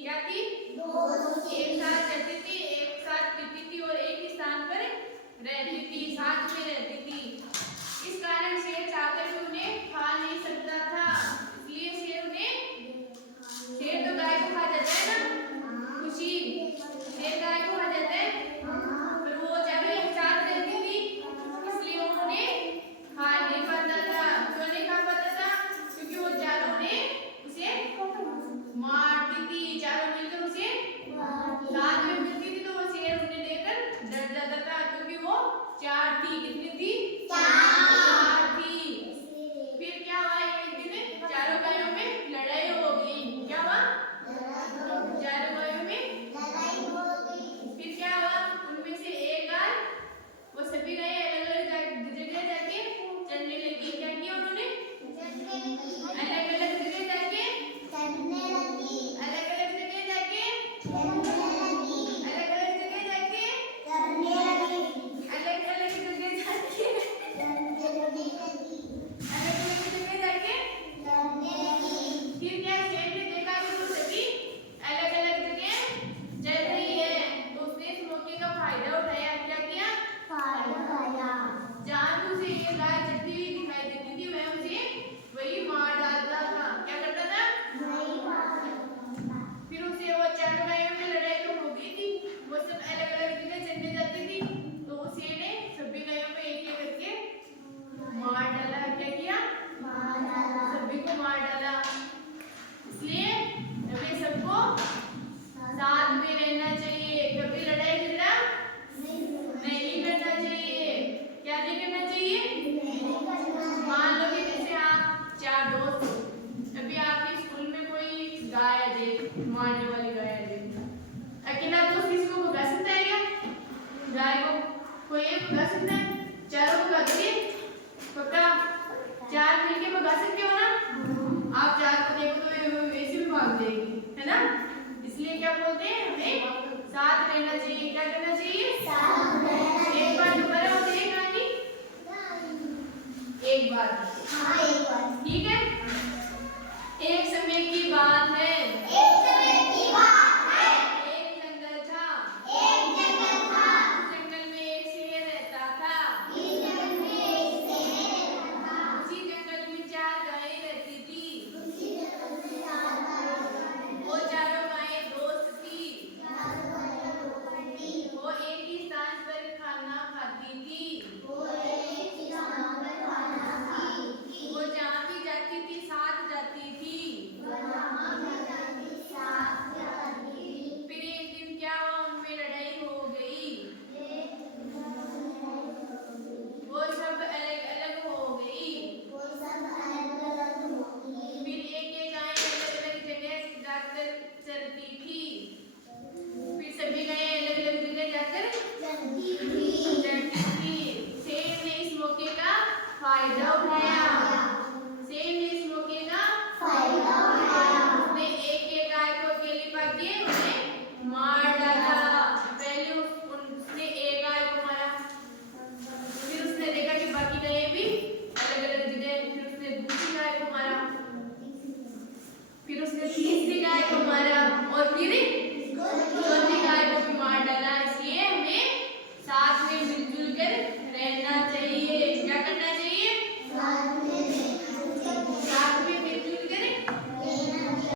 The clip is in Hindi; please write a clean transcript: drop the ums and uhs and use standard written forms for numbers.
क्या थी? एक साथ चलती थी, एक साथ पीती थी और एक ही स्थान पर रहती थी, साथ में रहती थी। इस कारण शेर चाहकर भी उन्हें खा नहीं सकता था, इसलिए शेर तो गाय को खा जाता है ना, खुशी शेर गाय को खा जाता है, पर वो चारों एक साथ रहती थी, इसलिए उन्होंने खा नहीं पाता था। क्यों नहीं खा पाता था? क्योंकि वो चारों ने उसे मारती थी, चारों मिलकर उसे साथ में मिलती थी, तो वो शेर उन्हें देखकर डर जाता था, क्योंकि वो चार थी। कितनी थी? चार थी। फिर क्या हुआ, एक दिन चारों गायों में लड़ाई हो गई। क्या हुआ? चारों गायों में लड़ाई हो गई। फिर क्या हुआ, उनमें से एक गाय, वो सभी गायें अलग अलग जगह जाके चलने लगी। क्या किया उन्होंने? अलग अलग जगह जाके चलने लगी, अलग अलग जगह जाके चलने लगी, अलग अलग जगह जाके चलने लगी, अलग अलग जगह जाके चलने लगी, अलग अलग जगह जाके चलने लगी। फिर क्या, शेर ने देखा कि वो सभी अलग अलग जगह चल रही है, तो उसने इस मौके का फायदा उठाया। क्या किया? फायदा उठाया। जानबूझ से ये गाय जब भी दिखाई देती थी, वह उसे वही मार डालता था। क्या करता था? वही मार डालता था। फिर उसे वो चारों गायों में लड़ाई तो हो गई थी, वो सब अलग अलग जगह चलने जाती थी, तो उसे ने सभी गायों में एक एक करके मार डाला। क्या किया? मार डाला, सभी को मार डाला। इसलिए हमें सबको साथ में रहना चाहिए, कभी लड़ाई झगड़ा नहीं करना चाहिए। क्या नहीं करना चाहिए? मान लो कि जैसे आप चार दोस्त हो, अभी आपके स्कूल में कोई गाय आ जाए, मारने वाली गाय आ जाए, अकेला दोस्त किसको भगा सकता है? क्या गाय को कोई एक भगा सकता है? चारों भगा दोगे? पक्का? चार मिलके भगा सकते हो ना? आप चार को देखो तो वैसे भी भाग जाएगी, है ना? इसलिए क्या बोलते हैं, हमें साथ रहना चाहिए। क्या करना चाहिए? साथ रहना चाहिए। एक बार दोबारा होते हैं कहानी, एक बार, हाँ एक बार, ठीक है। एक समय की बात है, एक समय की बात है, एक जंगल था, एक जंगल था, जंगल में एक शेर रहता था, इस जंगल में एक शेर रहता था, उसी जंगल में चार गायें रहती थी, उसी जंगल में चार गायें रहती थी, वो चारों गायें दोस्त थी, चारों गायें दोस्त थी, वो एक ही स्थान पर खाना खाती थी, वो एक ही स्थान पर खाना खाती थी, वो जहाँ भी जाती थी साथ जाती थी, वो जहाँ भी जाती साथ जाती थी। फिर एक दिन क्या हुआ, उनमें लड़ाई हो गई, वो सब अलग अलग हो गई, वो सब अलग अलग हो गई। फिर एक एक गाय अलग अलग जगह जाकर चलती थी, फिर सभी गायें अलग अलग जगह जाकर चलती थी। शेर ने इस मौके का फायदा उठाया, शेर ने इस मौके का फायदा उठाया, उसने एक एक गाय को अकेली पाके उन्हें मार डाला। पहले उसने एक गाय को मारा, फिर उसने देखा कि बाकी गायें भी अलग अलग जगह, फिर उसने दूसरी गाय को मारा, फिर उसने तीसरी गाय को मारा, और फिर